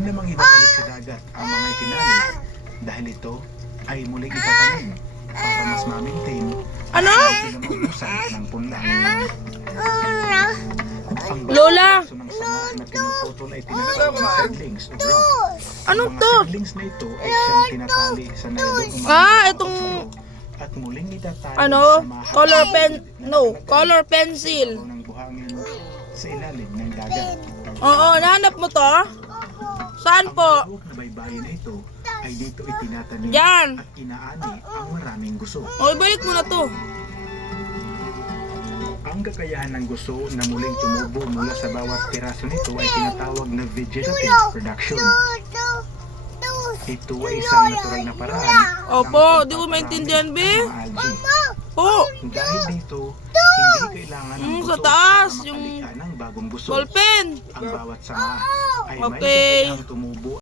Muling namang ibabalik sa dagat ang mga itinali dahil ito ay muling itatanim para mas ma-maintain Ano? ang pinamagusan ng punla. Ang Lola! bawat ng sanga na pinuputol ay tinatawag na seedlings o growth. Anong Ang to? mga seedlings na ito ay siyang tinatali sa nailong Itong at muling itatali ano, sa mahal color pencil. ng buhangin sa ilalim ng dagat. Oo, nahanap mo to? Saan Ang po? buhok na baybayin na ito ay dito itinatanim Yan. at inaani ang maraming guso. O, ibalik mo na to. Ang kakayahan ng guso na muling tumubo mula sa bawat piraso nito ay tinatawag na vegetative production. Ito ay isang natural na paraan. Opo, di ko maintindihan, be. Po, Dahil dito, hindi kailangan ng sa guso taas, para yung makalikha ng bagong guso. ballpen. Ang bawat sanga ay may Okay. kakayahang tumubo